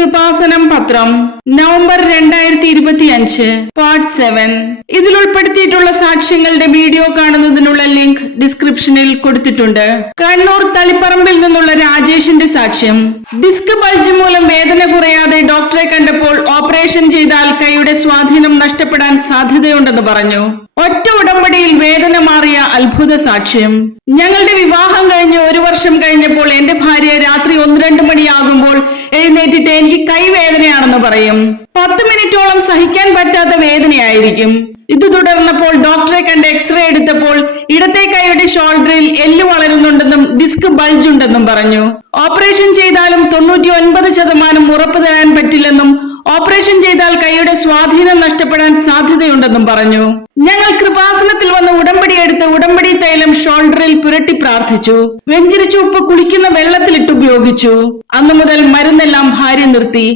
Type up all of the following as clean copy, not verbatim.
കൃപാസനം പത്രം November 2025 part 7. ഇതിൽ ഉൾപ്പെടുത്തിയിട്ടുള്ള സാക്ഷ്യങ്ങളുടെ വീഡിയോ കാണുന്നതിനുള്ള ലിങ്ക് ഡിസ്ക്രിപ്ഷനിൽ കൊടുത്തിട്ടുണ്ട്. കണ്ണൂർ തളിപ്പറമ്പിൽ നിന്നുള്ള രാജേഷിന്റെ സാക്ഷ്യം. ഡിസ്ക് ബൾജ് മൂലം വേദന കുറയാതെ ഡോക്ടറെ കണ്ടപ്പോൾ ഓപ്പറേഷൻ ചെയ്താൽ കൈയുടെ സ്വാധീനം നഷ്ടപ്പെടാൻ സാധ്യതയുണ്ടെന്ന് പറഞ്ഞു. ഒറ്റ ഉടമ്പടിയിൽ വേദന മാറിയ അത്ഭുത സാക്ഷ്യം. ഞങ്ങളുടെ വിവാഹം കഴിഞ്ഞ് 1 വർഷം കഴിഞ്ഞപ്പോൾ എന്റെ ഭാര്യ രാത്രി 1-2 മണിയാകുമ്പോൾ എഴുന്നേറ്റിട്ട് എനിക്ക് കൈവേദനയാണെന്ന് പറയും. 10 മിനിറ്റോളം സഹിക്കാൻ പറ്റാത്ത വേദനയായിരിക്കും. ഇത് തുടർന്നപ്പോൾ ഡോക്ടറെ കണ്ട് എക്സ്റേ എടുത്തപ്പോൾ ഇടത്തെ കൈയുടെ ഷോൾഡറിൽ എല്ല് വളരുന്നുണ്ടെന്നും ഡിസ്ക് ബൾജ് ഉണ്ടെന്നും പറഞ്ഞു. ഓപ്പറേഷൻ ചെയ്താലും 99% ഉറപ്പ് തരാൻ പറ്റില്ലെന്നും ഓപ്പറേഷൻ ചെയ്താൽ കൈയുടെ സ്വാധീനം നഷ്ടപ്പെടാൻ സാധ്യതയുണ്ടെന്നും പറഞ്ഞു. ഞങ്ങൾ കൃപാസനത്തിൽ വന്ന് ഉടമ്പടി എടുത്ത് ഉടമ്പടി തൈലം ഷോൾഡറിൽ പുരട്ടി പ്രാർത്ഥിച്ചു. വെഞ്ചിരിച്ച ഉപ്പ് കുളിക്കുന്ന വെള്ളത്തിലിട്ട് ഉപയോഗിച്ചു. അന്നു മുതൽ മരുന്നെല്ലാം ഭാര്യ നിർത്തി.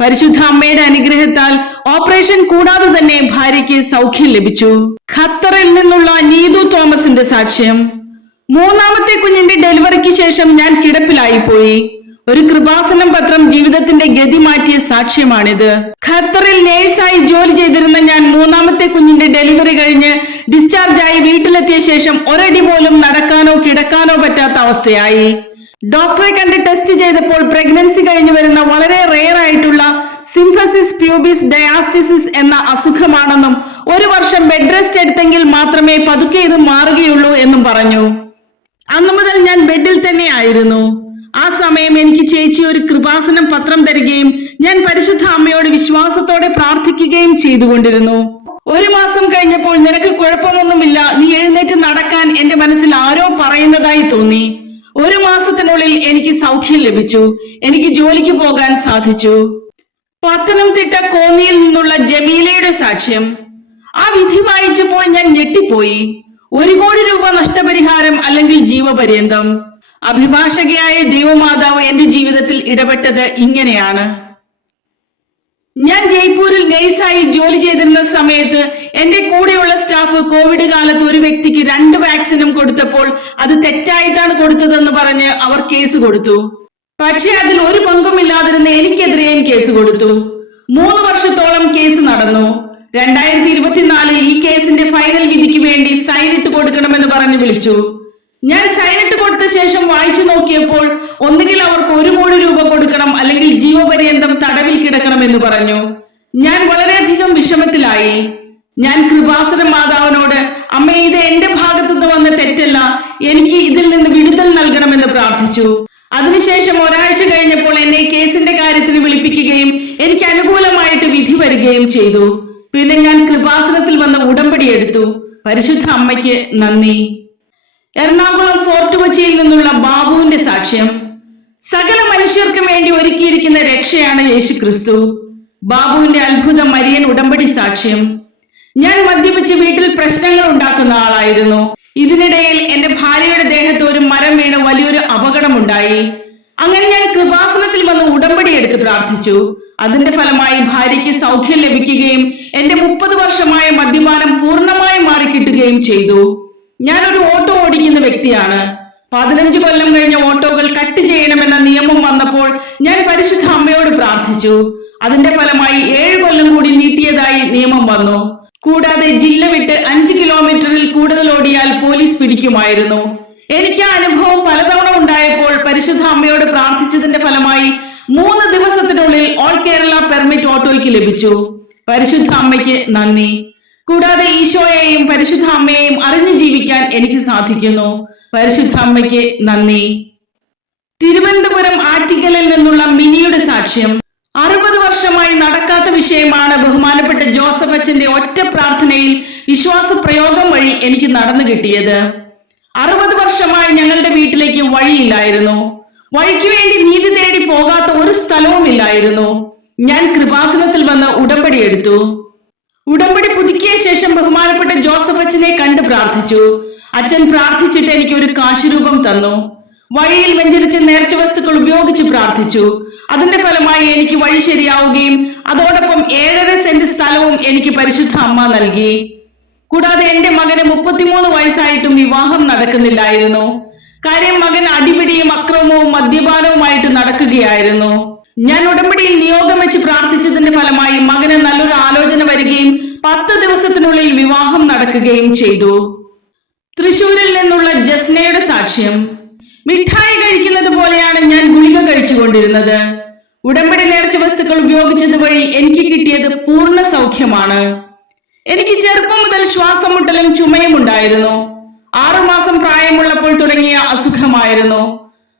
പരിശുദ്ധ അമ്മയുടെ അനുഗ്രഹത്താൽ ഓപ്പറേഷൻ കൂടാതെ തന്നെ ഭാര്യയ്ക്ക് സൗഖ്യം ലഭിച്ചു. ഖത്തറിൽ നിന്നുള്ള നീതു തോമസിന്റെ സാക്ഷ്യം. 3ാമത്തെ കുഞ്ഞിന്റെ ഡെലിവറിക്ക് ശേഷം ഞാൻ കിടപ്പിലായി പോയി. ഒരു കൃപാസനം പത്രം ജീവിതത്തിന്റെ ഗതി മാറ്റിയ സാക്ഷ്യമാണിത്. ഖത്തറിൽ നേഴ്സായി ജോലി ചെയ്തിരുന്ന ഞാൻ 3ാമത്തെ കുഞ്ഞിന്റെ ഡെലിവറി കഴിഞ്ഞ് ഡിസ്ചാർജായി വീട്ടിലെത്തിയ ശേഷം ഒരടി പോലും നടക്കാനോ കിടക്കാനോ പറ്റാത്ത അവസ്ഥയായി. ഡോക്ടറെ കണ്ട് ടെസ്റ്റ് ചെയ്തപ്പോൾ പ്രഗ്നൻസി കഴിഞ്ഞു വരുന്ന വളരെ റെയർ ആയിട്ടുള്ള സിംഫസിസ് പ്യൂബിസ് ഡയാസ്റ്റിസിസ് എന്ന അസുഖമാണെന്നും 1 വർഷം ബെഡ് റെസ്റ്റ് എടുത്തെങ്കിൽ മാത്രമേ പതുക്കെ ഇത് മാറുകയുള്ളൂ എന്നും പറഞ്ഞു. അന്നു മുതൽ ഞാൻ ബെഡിൽ തന്നെ ആയിരുന്നു. ആ സമയം എനിക്ക് ചേച്ചി ഒരു കൃപാസനം പത്രം തരികയും ഞാൻ പരിശുദ്ധ അമ്മയോട് വിശ്വാസത്തോടെ പ്രാർത്ഥിക്കുകയും ചെയ്തുകൊണ്ടിരുന്നു. 1 മാസം കഴിഞ്ഞപ്പോൾ നിനക്ക് കുഴപ്പമൊന്നുമില്ല, നീ എഴുന്നേറ്റ് നടക്കാൻ എന്റെ മനസ്സിൽ ആരോ പറയുന്നതായി തോന്നി. 1 മാസത്തിനുള്ളിൽ എനിക്ക് സൗഖ്യം ലഭിച്ചു. എനിക്ക് ജോലിക്ക് പോകാൻ സാധിച്ചു. പത്തനംതിട്ട കോന്നിയിൽ നിന്നുള്ള ജമീലയുടെ സാക്ഷ്യം. ആ വിധി വായിച്ചപ്പോൾ ഞാൻ ഞെട്ടിപ്പോയി. 1 കോടി രൂപ നഷ്ടപരിഹാരം അല്ലെങ്കിൽ ജീവപര്യന്തം. അഭിഭാഷകയായ ദൈവമാതാവ് എന്റെ ജീവിതത്തിൽ ഇടപെട്ടത് ഇങ്ങനെയാണ്. ഞാൻ ജയ്പൂരിൽ നേഴ്സായി ജോലി ചെയ്തിരുന്ന സമയത്ത് എന്റെ കൂടെയുള്ള സ്റ്റാഫ് കോവിഡ് കാലത്ത് ഒരു വ്യക്തിക്ക് 2 വാക്സിനും കൊടുത്തപ്പോൾ അത് തെറ്റായിട്ടാണ് കൊടുത്തതെന്ന് പറഞ്ഞ് അവർ കേസ് കൊടുത്തു. പക്ഷെ അതിൽ ഒരു പങ്കുമില്ലാതിരുന്ന എനിക്കെതിരെയും കേസ് കൊടുത്തു. 3 വർഷത്തോളം കേസ് നടന്നു. 2024 ഈ കേസിന്റെ ഫൈനൽ വിധിക്ക് വേണ്ടി സൈൻ ഇട്ട് കൊടുക്കണമെന്ന് പറഞ്ഞ് വിളിച്ചു. ഞാൻ സൈനിട്ട് കൊടുത്ത ശേഷം വായിച്ചു നോക്കിയപ്പോൾ ഒന്നുകിൽ അവർക്ക് 1 കോടി രൂപ കൊടുക്കണം അല്ലെങ്കിൽ ജീവപര്യന്തം തടവിൽ കിടക്കണം എന്ന് പറഞ്ഞു. ഞാൻ വളരെയധികം വിഷമത്തിലായി. ഞാൻ കൃപാസന മാതാവിനോട് അമ്മ, ഇത് എന്റെ ഭാഗത്തു നിന്ന് വന്ന തെറ്റല്ല, എനിക്ക് ഇതിൽ നിന്ന് വിടുതൽ നൽകണമെന്ന് പ്രാർത്ഥിച്ചു. അതിനുശേഷം ഒരാഴ്ച കഴിഞ്ഞപ്പോൾ എന്നെ കേസിന്റെ കാര്യത്തിന് വിളിപ്പിക്കുകയും എനിക്ക് അനുകൂലമായിട്ട് വിധി വരികയും ചെയ്തു. പിന്നെ ഞാൻ കൃപാസനത്തിൽ വന്ന് ഉടമ്പടി എടുത്തു. പരിശുദ്ധ അമ്മയ്ക്ക് നന്ദി. എറണാകുളം ഫോർട്ട് കൊച്ചിയിൽ നിന്നുള്ള ബാബുവിന്റെ സാക്ഷ്യം. സകല മനുഷ്യർക്കും വേണ്ടി ഒരുക്കിയിരിക്കുന്ന രക്ഷയാണ് യേശുക്രിസ്തു. ബാബുവിന്റെ അത്ഭുത മരിയൻ ഉടമ്പടി സാക്ഷ്യം. ഞാൻ മദ്യപിച്ച് വീട്ടിൽ പ്രശ്നങ്ങൾ ഉണ്ടാക്കുന്ന ആളായിരുന്നു. ഇതിനിടയിൽ എന്റെ ഭാര്യയുടെ ദേഹത്ത് ഒരു മരം വീണ് വലിയൊരു അപകടമുണ്ടായി. അങ്ങനെ ഞാൻ കൃപാസനത്തിൽ വന്ന് ഉടമ്പടി എടുത്ത് പ്രാർത്ഥിച്ചു. അതിന്റെ ഫലമായി ഭാര്യയ്ക്ക് സൗഖ്യം ലഭിക്കുകയും എന്റെ 30 വർഷമായ മദ്യപാനം പൂർണ്ണമായി മാറിക്കിട്ടുകയും ചെയ്തു. ഞാനൊരു ഓട്ടോ ഓടിക്കുന്ന വ്യക്തിയാണ്. 15 കൊല്ലം കഴിഞ്ഞ ഓട്ടോകൾ കട്ട് ചെയ്യണമെന്ന നിയമം വന്നപ്പോൾ ഞാൻ പരിശുദ്ധ അമ്മയോട് പ്രാർത്ഥിച്ചു. അതിന്റെ ഫലമായി 7 കൊല്ലം കൂടി നീട്ടിയതായി നിയമം വന്നു. കൂടാതെ ജില്ല വിട്ട് 5 കിലോമീറ്ററിൽ കൂടുതൽ ഓടിയാൽ പോലീസ് പിടിക്കുമായിരുന്നു. എനിക്ക് ആ അനുഭവം പലതവണ ഉണ്ടായപ്പോൾ പരിശുദ്ധ അമ്മയോട് പ്രാർത്ഥിച്ചതിന്റെ ഫലമായി 3 ദിവസത്തിനുള്ളിൽ ഓൾ കേരള പെർമിറ്റ് ഓട്ടോയ്ക്ക് ലഭിച്ചു. പരിശുദ്ധ അമ്മയ്ക്ക് നന്ദി. കൂടാതെ ഈശോയെയും പരിശുദ്ധ അമ്മയെയും അറിഞ്ഞു ജീവിക്കാൻ എനിക്ക് സാധിക്കുന്നു. പരിശുദ്ധ അമ്മയ്ക്ക് നന്ദി. തിരുവനന്തപുരം ആറ്റിക്കലിൽ നിന്നുള്ള മിനിയുടെ സാക്ഷ്യം. 60 വർഷമായി നടക്കാത്ത വിഷയമാണ് ബഹുമാനപ്പെട്ട ജോസഫ് അച്ഛന്റെ ഒറ്റ പ്രാർത്ഥനയിൽ വിശ്വാസ പ്രയോഗം വഴി എനിക്ക് നടന്നു കിട്ടിയത്. 60 വർഷമായി ഞങ്ങളുടെ വീട്ടിലേക്ക് വഴിയില്ലായിരുന്നു. വഴിക്ക് വേണ്ടി നീതി തേടി പോകാത്ത ഒരു സ്ഥലവും ഇല്ലായിരുന്നു. ഞാൻ കൃപാസനത്തിൽ വന്ന് ഉടമ്പടി എടുത്തു. ഉടമ്പടി പുതുക്കിയ ശേഷം ബഹുമാനപ്പെട്ട ജോസഫ് അച്ഛനെ കണ്ട് പ്രാർത്ഥിച്ചു. അച്ഛൻ പ്രാർത്ഥിച്ചിട്ട് എനിക്ക് ഒരു കാശുരൂപം തന്നു. വഴിയിൽ വെഞ്ചരിച്ച നേർച്ച വസ്തുക്കൾ ഉപയോഗിച്ച് പ്രാർത്ഥിച്ചു. അതിന്റെ ഫലമായി എനിക്ക് വഴി ശരിയാവുകയും അതോടൊപ്പം 7.5 സെന്റ് സ്ഥലവും എനിക്ക് പരിശുദ്ധ അമ്മ നൽകി. കൂടാതെ എന്റെ മകന് 33 വയസ്സായിട്ടും വിവാഹം നടക്കുന്നില്ലായിരുന്നു. കാര്യം മകൻ അടിപിടിയും അക്രമവും മദ്യപാനവുമായിട്ട് നടക്കുകയായിരുന്നു. ഞാൻ ഉടമ്പടിയിൽ നിയോഗം വെച്ച് പ്രാർത്ഥിച്ചതിന്റെ ഫലമായി മകന് നല്ലൊരു ആലോചന വരികയും 10 ദിവസത്തിനുള്ളിൽ വിവാഹം നടക്കുകയും ചെയ്തു. തൃശൂരിൽ നിന്നുള്ള ജസ്നയുടെ സാക്ഷ്യം. മിഠായി കഴിക്കുന്നത് പോലെയാണ് ഞാൻ ഗുളിക കഴിച്ചുകൊണ്ടിരുന്നത്. ഉടമ്പടി നേർച്ച വസ്തുക്കൾ ഉപയോഗിച്ചത് വഴി എനിക്ക് കിട്ടിയത് പൂർണ്ണ സൗഖ്യമാണ്. എനിക്ക് ചെറുപ്പം മുതൽ ശ്വാസം മുട്ടലും ചുമയും ഉണ്ടായിരുന്നു. 6 മാസം പ്രായമുള്ളപ്പോൾ തുടങ്ങിയ അസുഖമായിരുന്നു.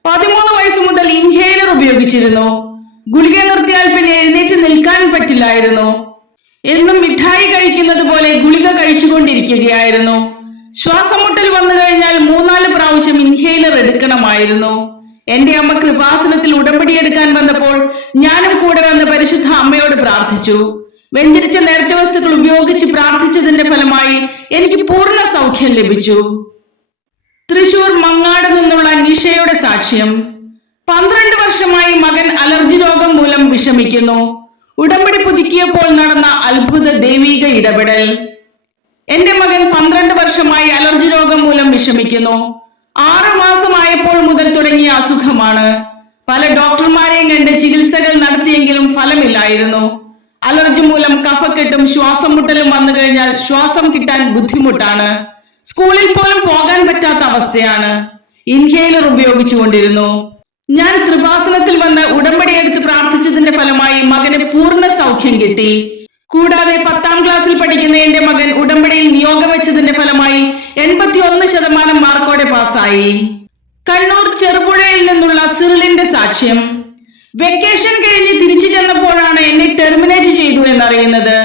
13 വയസ്സ് മുതൽ ഇൻഹേലർ ഉപയോഗിച്ചിരുന്നു. ഗുളിക നിർത്തിയാൽ പിന്നെ എഴുന്നേറ്റ് നിൽക്കാൻ പറ്റില്ലായിരുന്നു. എന്നും മിഠായി കഴിക്കുന്നത് പോലെ ഗുളിക കഴിച്ചുകൊണ്ടിരിക്കുകയായിരുന്നു. ശ്വാസം മുട്ടൽ വന്നു കഴിഞ്ഞാൽ 3-4 പ്രാവശ്യം ഇൻഹേലർ എടുക്കണമായിരുന്നു. എന്റെ അമ്മ കൃപാസനത്തിൽ ഉടമ്പടി എടുക്കാൻ വന്നപ്പോൾ ഞാനും കൂടെ വന്ന് പരിശുദ്ധ അമ്മയോട് പ്രാർത്ഥിച്ചു. വെഞ്ചരിച്ച നേർച്ച വസ്തുക്കൾ ഉപയോഗിച്ച് പ്രാർത്ഥിച്ചതിന്റെ ഫലമായി എനിക്ക് പൂർണ്ണ സൗഖ്യം ലഭിച്ചു. തൃശൂർ മങ്ങാട് നിന്നുള്ള നിഷയുടെ സാക്ഷ്യം. 12 വർഷമായി മകൻ അലർജി രോഗം മൂലം വിഷമിക്കുന്നു. ഉടമ്പടി പുതുക്കിയപ്പോൾ നടന്ന അത്ഭുത ദൈവിക ഇടപെടൽ. എന്റെ മകൻ 12 വർഷമായി അലർജി രോഗം മൂലം വിഷമിക്കുന്നു. 6 മാസമായപ്പോൾ മുതൽ തുടങ്ങിയ അസുഖമാണ്. പല ഡോക്ടർമാരെയും കണ്ട് ചികിത്സകൾ നടത്തിയെങ്കിലും ഫലമില്ലായിരുന്നു. അലർജി മൂലം കഫക്കെട്ടും ശ്വാസം മുട്ടലും വന്നു കഴിഞ്ഞാൽ ശ്വാസം കിട്ടാൻ ബുദ്ധിമുട്ടാണ്. സ്കൂളിൽ പോലും പോകാൻ പറ്റാത്ത അവസ്ഥയാണ്. ഇൻഹേലർ ഉപയോഗിച്ചുകൊണ്ടിരുന്നു. ഞാൻ കൃപാസനത്തിൽ വന്ന് ഉടമ്പടി എടുത്ത് പ്രാർത്ഥിച്ചതിന്റെ ഫലമായി മകന് പൂർണ്ണ സൗഖ്യം കിട്ടി. കൂടാതെ 10ാം ക്ലാസ്സിൽ പഠിക്കുന്ന എന്റെ മകൻ ഉടമ്പടിയിൽ നിയോഗം വെച്ചതിന്റെ ഫലമായി 81% മാർക്കോടെ പാസ്സായി. കണ്ണൂർ ചെറുപുഴയിൽ നിന്നുള്ള സിറിലിന്റെ സാക്ഷ്യം. വെക്കേഷൻ കഴിഞ്ഞ് തിരിച്ചു ചെന്നപ്പോഴാണ് എന്നെ ടെർമിനേറ്റ് ചെയ്തു എന്നറിയുന്നത്.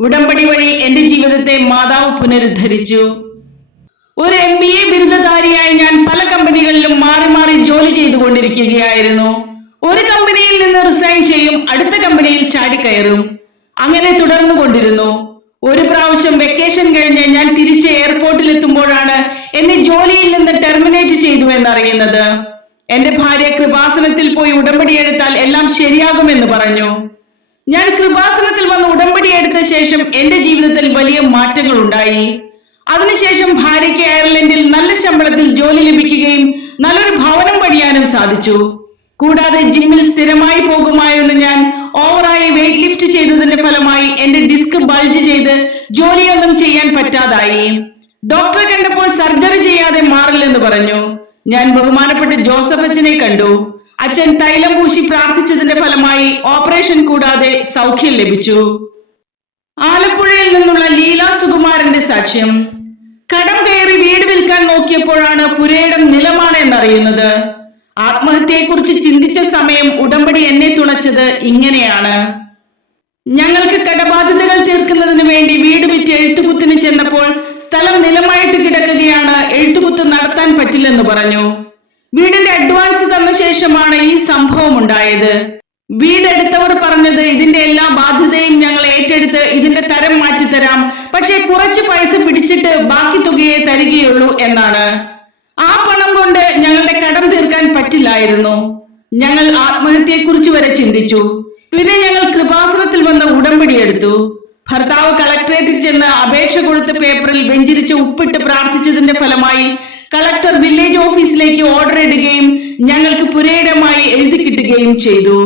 ഉടമ്പടി വഴി എന്റെ ജീവിതത്തെ മാതാവ് പുനരുദ്ധരിച്ചു. ഒരു MBA ബിരുദധാരിയായി ഞാൻ പല കമ്പനികളിലും മാറി മാറി ജോലി ചെയ്തുകൊണ്ടിരിക്കുകയായിരുന്നു. ഒരു കമ്പനിയിൽ നിന്ന് റിസൈൻ ചെയ്യും, അടുത്ത കമ്പനിയിൽ ചാടിക്കയറും. അങ്ങനെ തുടർന്നു കൊണ്ടിരുന്നു. ഒരു പ്രാവശ്യം വെക്കേഷൻ കഴിഞ്ഞ് ഞാൻ തിരിച്ച് എയർപോർട്ടിൽ എത്തുമ്പോഴാണ് എന്നെ ജോലിയിൽ നിന്ന് ടെർമിനേറ്റ് ചെയ്തു എന്നറിയുന്നത്. എന്റെ ഭാര്യ കൃപാസനത്തിൽ പോയി ഉടമ്പടി എടുത്താൽ എല്ലാം ശരിയാകുമെന്ന് പറഞ്ഞു. ഞാൻ കൃപാസനത്തിൽ വന്ന് ഉടമ്പടി എടുത്ത ശേഷം എന്റെ ജീവിതത്തിൽ വലിയ മാറ്റങ്ങൾ ഉണ്ടായി. അതിനുശേഷം ഭാര്യയ്ക്ക് അയർലൻഡിൽ നല്ല ശമ്പളത്തിൽ ജോലി ലഭിക്കുകയും നല്ലൊരു ഭവനം പണിയാനും സാധിച്ചു. കൂടാതെ ജിമ്മിൽ സ്ഥിരമായി പോകുമായിരുന്ന ഞാൻ ഓവറായി വെയിറ്റ് ലിഫ്റ്റ് ചെയ്തതിന്റെ ഫലമായി എന്റെ ഡിസ്ക് ബൾജ് ചെയ്ത് ജോലിയൊന്നും ചെയ്യാൻ പറ്റാതായി. ഡോക്ടറെ കണ്ടപ്പോൾ സർജറി ചെയ്യാതെ മാറില്ലെന്ന് പറഞ്ഞു. ഞാൻ ബഹുമാനപ്പെട്ട ജോസഫ് അച്ഛനെ കണ്ടു. അച്ഛൻ തൈലം പൂശി പ്രാർത്ഥിച്ചതിന്റെ ഫലമായി ഓപ്പറേഷൻ കൂടാതെ സൗഖ്യം ലഭിച്ചു. ആലപ്പുഴയിൽ നിന്നുള്ള ലീല സുകുമാരന്റെ സാക്ഷ്യം. കടം കയറി വീട് വിൽക്കാൻ നോക്കിയപ്പോഴാണ് പുരയിടം നിലമാണ് എന്നറിയുന്നത്. ആത്മഹത്യയെക്കുറിച്ച് ചിന്തിച്ച സമയം ഉടമ്പടി എന്നെ തുണച്ചത് ഇങ്ങനെയാണ്. ഞങ്ങൾക്ക് കടബാധ്യതകൾ തീർക്കുന്നതിന് വേണ്ടി വീട് വിറ്റ് എഴുത്തുകുത്തിന് ചെന്നപ്പോൾ സ്ഥലം നിലമായിട്ട് കിടക്കുകയാണ്, എഴുത്തുകുത്ത് നടത്താൻ പറ്റില്ലെന്ന് പറഞ്ഞു. വീടിന്റെ അഡ്വാൻസ് തന്ന ശേഷമാണ് ഈ സംഭവം ഉണ്ടായത്. വീടെടുത്തവർ പറഞ്ഞത് ഇതിന്റെ എല്ലാ ബാധ്യതയും ഞങ്ങൾ ഏറ്റെടുത്ത് ഇതിന്റെ തരം മാറ്റിത്തരാം, പക്ഷെ കുറച്ച് പൈസ പിടിച്ചിട്ട് ബാക്കി തുകയെ തരികയുള്ളൂ എന്നാണ്. ആ പണം കൊണ്ട് ഞങ്ങളുടെ കടം തീർക്കാൻ പറ്റില്ലായിരുന്നു. ഞങ്ങൾ ആത്മഹത്യയെക്കുറിച്ച് വരെ ചിന്തിച്ചു. പിന്നെ ഞങ്ങൾ കൃപാസനത്തിൽ വന്ന് ഉടമ്പടി എടുത്തു. ഭർത്താവ് കളക്ടറേറ്റിൽ ചെന്ന് അപേക്ഷ കൊടുത്ത പേപ്പറിൽ വെഞ്ചരിച്ച് ഉപ്പിട്ട് പ്രാർത്ഥിച്ചതിന്റെ ഫലമായി കളക്ടർ വില്ലേജ് ഓഫീസിലേക്ക് ഓർഡർ ഇടുകയും ഞങ്ങൾക്ക് പുരയിടമായി എഴുതി കിട്ടുകയും ചെയ്തു.